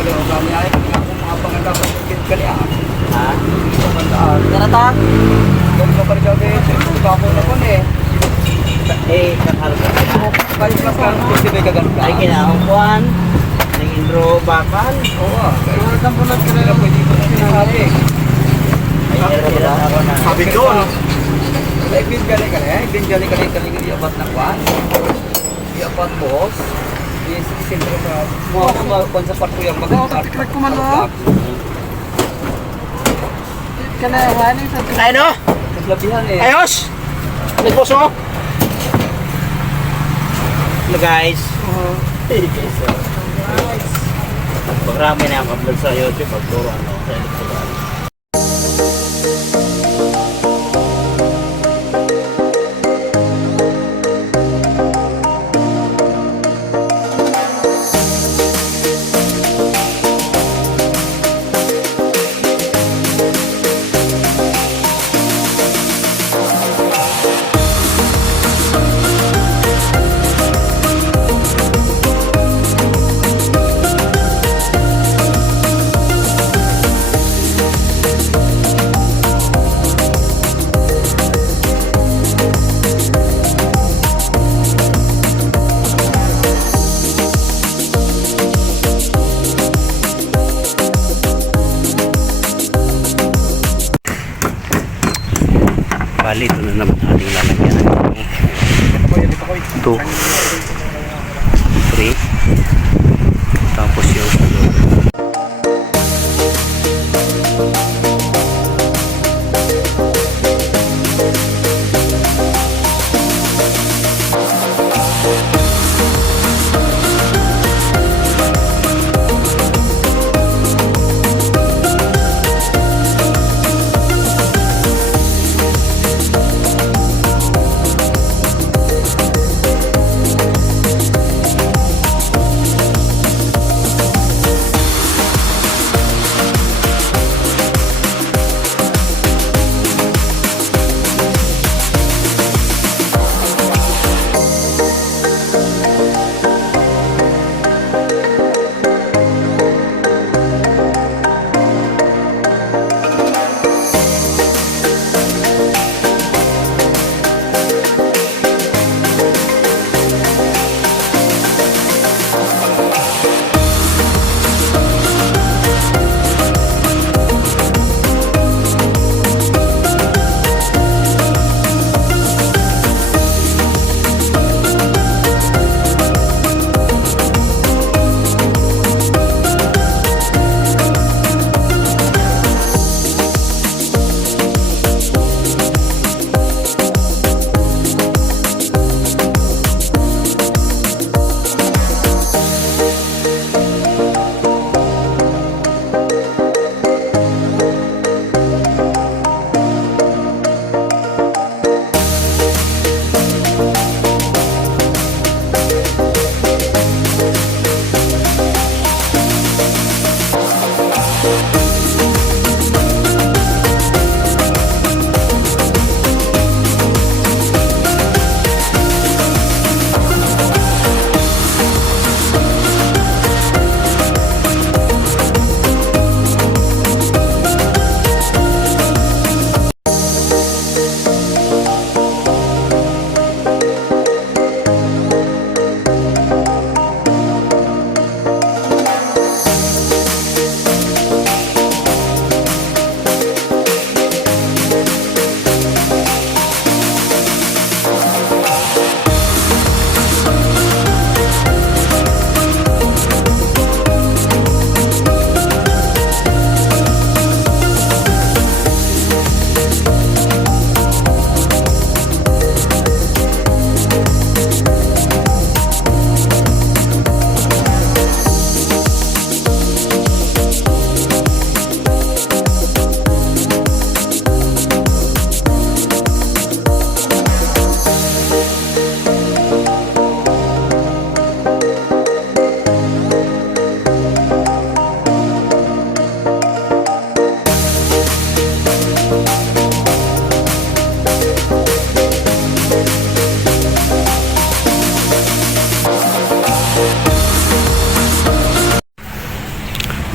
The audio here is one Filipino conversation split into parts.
kali o kami ay kami ako mga panganda ko kali ah. Ha? Pangandaan. Narata? Kung sa kali gabi, pa ako na kon eh. Eh, kakalo ka. Kaya plus kan sibay ka ganun ka. Ay, kinaumpuan. Nangindro bakal. Oo ah. Kaya tampunan ka na pwede ko na sinabi. Ay, hirap ako na. Sabi doon. Ay, bin gali kali apat na kwan. Apat boss. Yes, sentro ka. Mo kung sa part ko yung maganda. Click ko man mo. Kalawan sa Ay, no? Labihan eh. Ayos! Nagposo mo? Hello, guys. Hey, guys. Marami na ang upload sa YouTube. Pagturo ano sa electoral. Bali, ito na naman ating lalagyan. 2 3 tapos yung sa loob.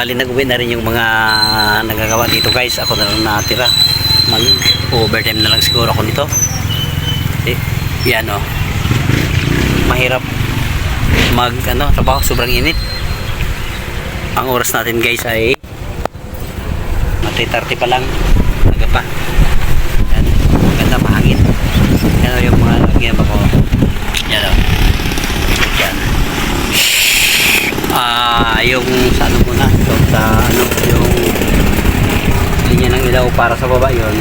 bali nag-uwi na rin yung mga nagagawa dito guys. Ako na lang natira. Mag-overtime na lang siguro ako nito. Yan o. Mahirap trabaho, sobrang init. Ang oras natin guys ay 3:30 pa lang, aga pa. Yan, ganda, mahangin. Yan o yung mga lagyan ba ko. Yan o. Yan. Yung sa ano muna, yung linya ng ilaw para sa baba yon,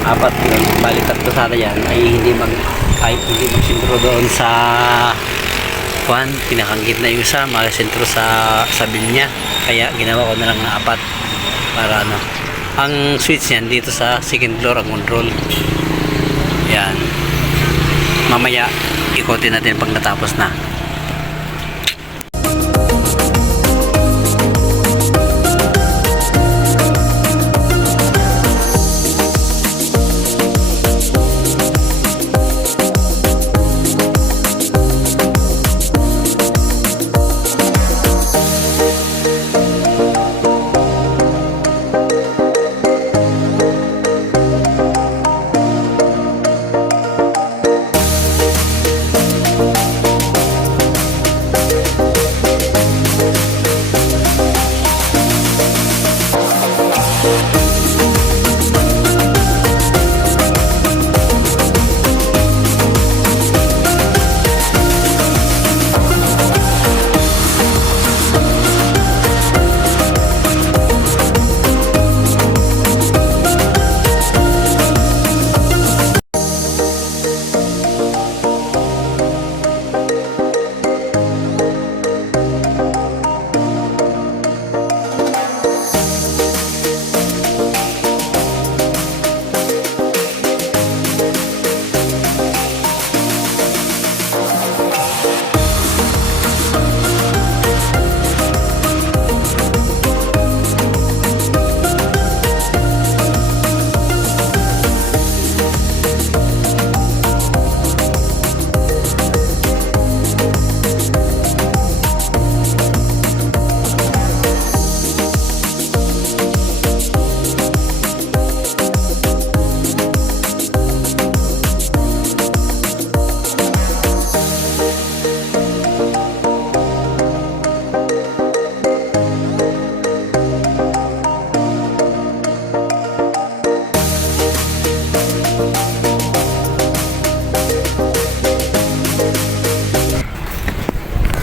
4 yun, bali 3 sana yan ay hindi magsintro doon sa pinakanggit na yung isa, magsintro sa binya, kaya ginawa ko na lang na 4 para ang switch yan dito sa second floor ang control. Yan, mamaya ikotin natin pag natapos na.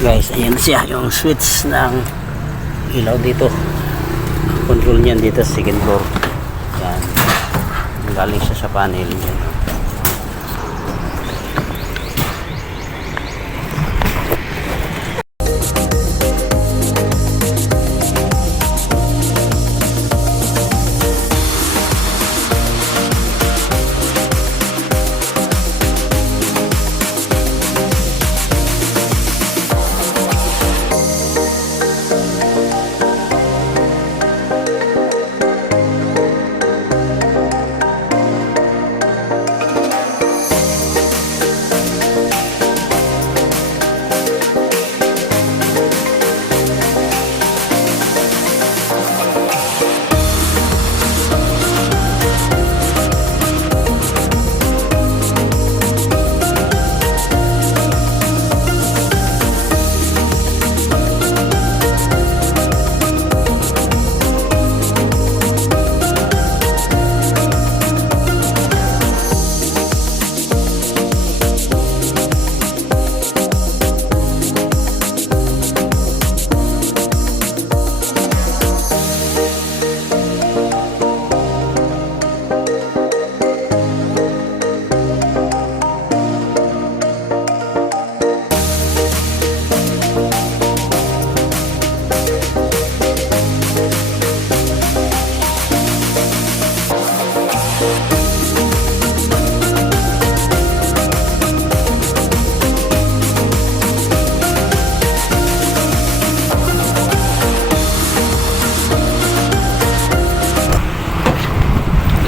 Guys, ayan siya yung switch ng ilaw dito. Control niyan dito sa second floor. Yan, galing siya sa panel yan.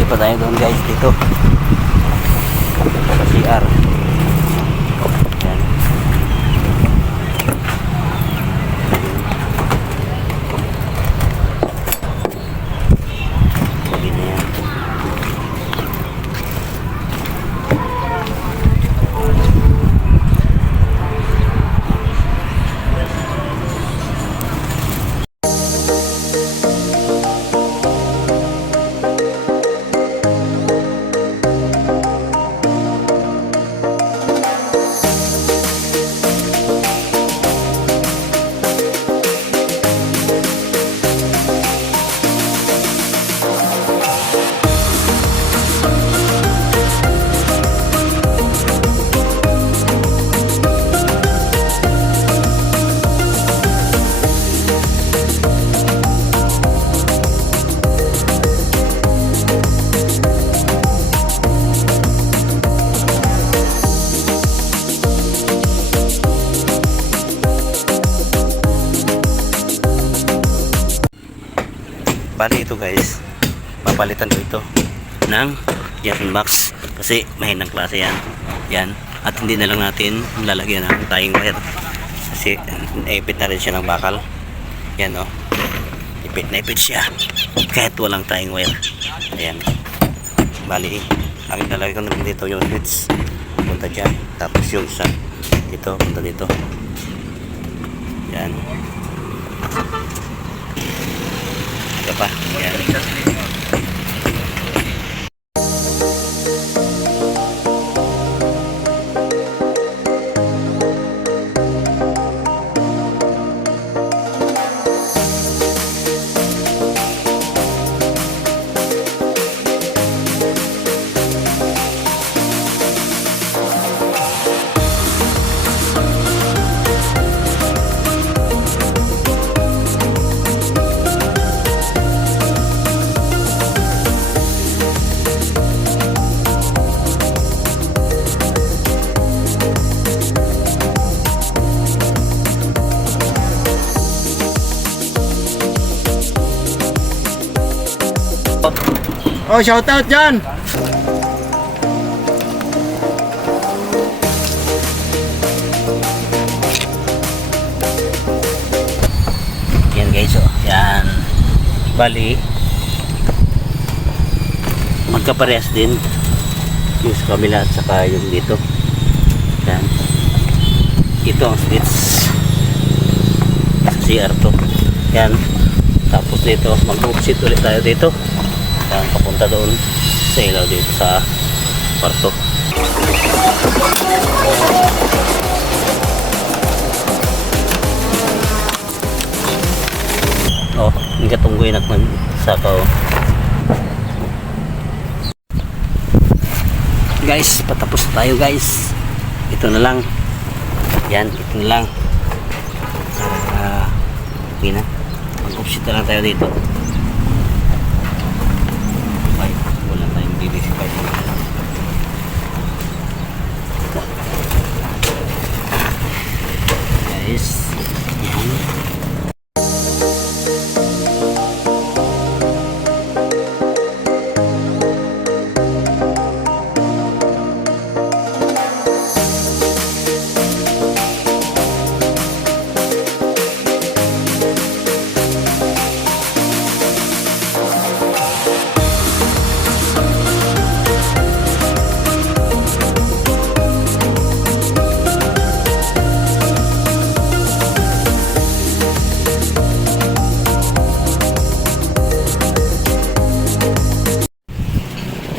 Pa tayo doon guys dito sa CR. Yan. Bali ito guys, papalitan ko ito ng Yasin Max kasi mahinang klase yan. Yan. At hindi na lang natin lalagyan ng tying wire kasi naipit na rin siya ng bakal. Yan o. Ipit na ipit siya kahit walang tying wire. Ayan. Bali, ang ilalagay ko naman dito yung bits punta dyan. Tapos yung isa dito, punta dito. Yan. Ito pa. Yan. Oh, shout out dyan. Yan guys, oh. Yan. Bali, magkaparehas din yung sa kabila at saka yung dito. Yan. Ito ang slits sa CR to. Yan. Tapos dito, mag-opposite ulit tayo dito. Yan, papunta doon sa ilaw dito sa kwarto. Oh, hindi ka tungguin at magsaka oh. Guys, patapos na tayo guys. Ito na lang. Yan, ito na lang. Okay na. Mag-opposite na lang tayo dito. Ay, wala tayong DD5. Guys, yan.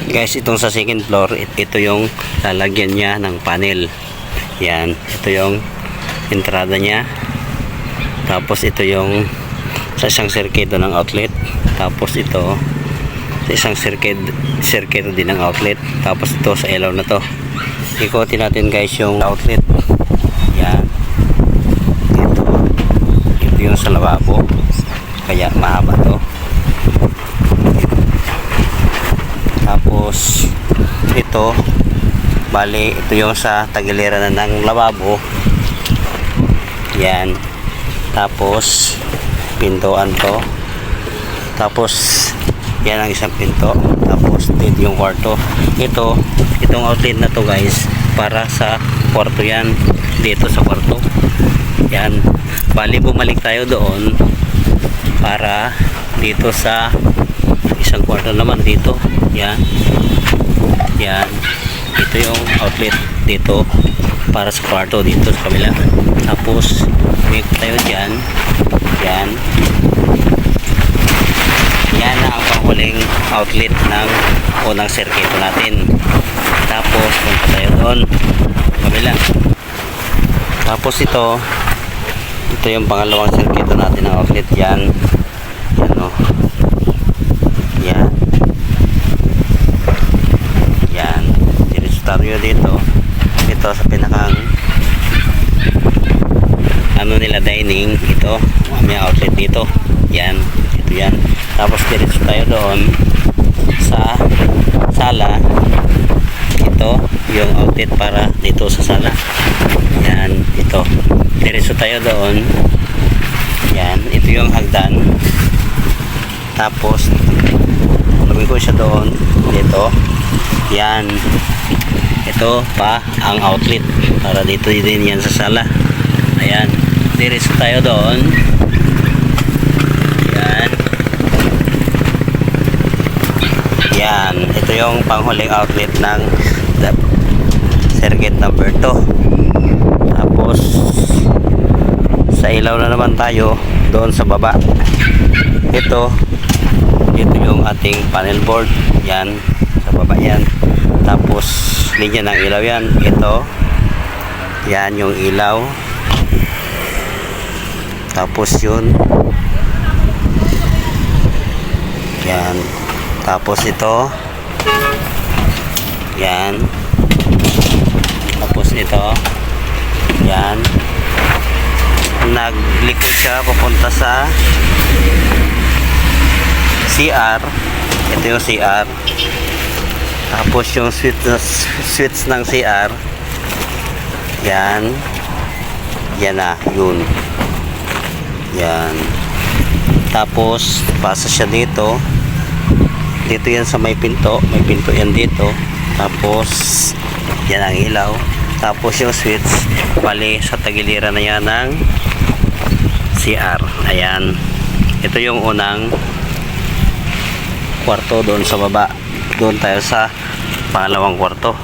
Guys, itong sa second floor, ito yung lalagyan niya ng panel. Yan, ito yung entrada niya. Tapos ito yung sa isang circuit ng outlet. Tapos ito sa isang circuit din ng outlet. Tapos ito sa ilaw na to. Ikotin natin guys yung outlet. Yan. Ito yung sa lababo. Kaya mahaba to. Tapos ito bali ito yung sa tagiliran na ng lababo. Yan. Tapos pintuan to. Tapos yan ang isang pinto. Tapos dito yung kwarto. Itong outlet na to guys, para sa kwarto yan. Dito sa kwarto. Yan. Bali bumalik tayo doon para dito sa isang kwarto naman dito. Yan. Yan. Ito yung outlet dito para sa kwarto dito sa kabila. Tapos umikot tayo dyan. Yan. Yan na ang panghuling outlet ng unang circuito natin. Tapos punta tayo doon kabila. Tapos ito yung pangalawang circuito natin ng outlet. Yan. Yan o. Yan. Yan. Diretso tayo dito. Ito sa pinakang ano nila dining. Ito. May outlet dito. Yan. Ito yan. Tapos diretso tayo doon sa sala. Ito yung outlet para dito sa sala. Yan. Ito. Diretso tayo doon. Yan. Ito yung hagdan. Tapos lagay ko siya doon dito. Yan. Ito pa ang outlet para dito din yan sa sala. Ayan. Diretso tayo doon. Yan. Yan. Ito yung panghuling outlet ng circuit number 2. Tapos sa ilaw na naman tayo doon sa baba. Ito yung ating panel board. Yan. Sa baba yan. Tapos linya ng ilaw yan. Ito. Yan yung ilaw. Tapos yun. Yan. Tapos ito. Yan. Tapos ito. Yan. Naglikod siya papunta sa CR. Ito yung CR. Tapos yung switch ng CR. Yan. Yan na. Yun. Yan. Tapos pasa siya dito. Dito yan sa may pinto. May pinto yan dito. Tapos yan ang ilaw. Tapos yung switch bali sa tagiliran na yan ng CR. Ayan. Ito yung unang kwarto doon sa baba. Doon tayo sa pangalawang kwarto.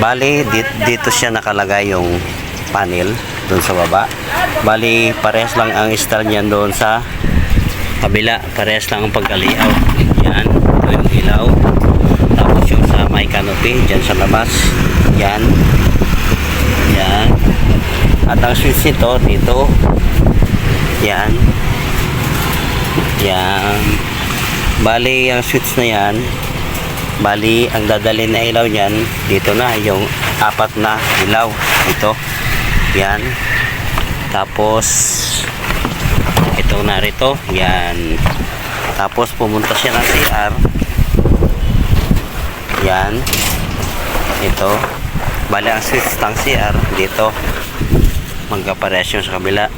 Bali dito siya nakalagay yung panel doon sa baba. Bali parehas lang ang style niyan doon sa kabila. Parehas lang ang pagka-layout. Yan. Ito yung ilaw. Tapos yung sa may canopy dyan sa labas. Yan. Yan. At ang switch nito dito. Yan. Yan. Bali ang switch na yan, bali ang dadalhin na ilaw niyan dito na yung apat na ilaw ito. Yan. Tapos ito na rito. Yan. Tapos pumunta siya ng CR. Yan. Ito. Bali ang switch ng CR dito. Magkaparehas yung sa kabila.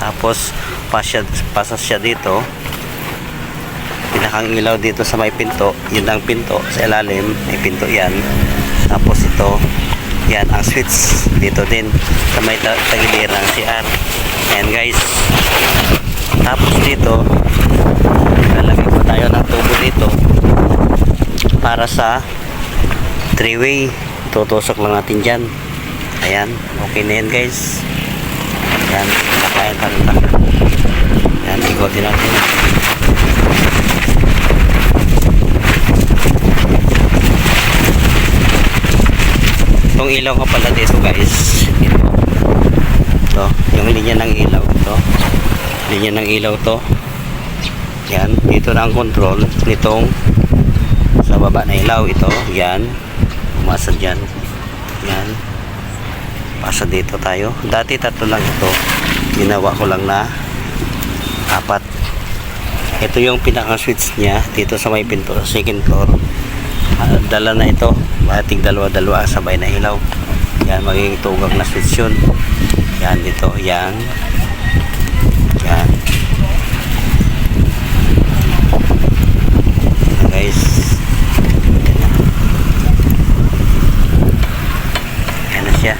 Tapos pasa siya dito. Pinakang ilaw dito sa may pinto. Yun ang pinto sa ilalim. May pinto yan. Tapos ito. Yan ang switch dito din sa may tagiliran ng CR. Ayan guys. Tapos dito lalagay pa tayo ng tubo dito para sa 3-way. Tutusok lang natin dyan. Ayan. Okay na yan guys. Ayan. Nakayan pa. Ayan. Ikotin natin. Itong ilaw nga pala dito guys, ito yung linya ng ilaw, ito linya ng ilaw to. Yan, dito na ang control nitong sa baba na ilaw. Ito, yan, umasa dyan. Yan, pasa dito tayo. Dati tatlo lang ito, ginawa ko lang na 4. Ito yung pinaka switch nya dito sa may pinto, second floor. Dala na ito, ating dalawa sabay na ilaw. Yan, magiging tugag na switch yun. Yan dito, yan. Yan. Yan guys. Yan na siya.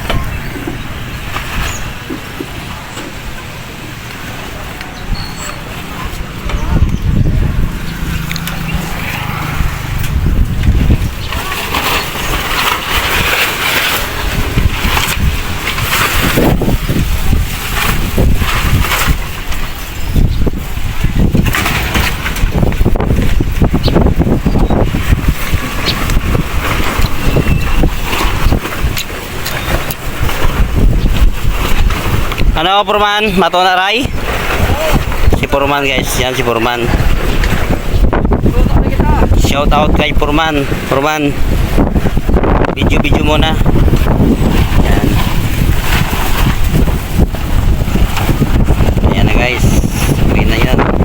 Ano, Purman? Mato na ray? Si Purman guys, yan si Purman. Shout out kay Purman. Purman, video muna. Yan. Ayan na guys, okay na yan.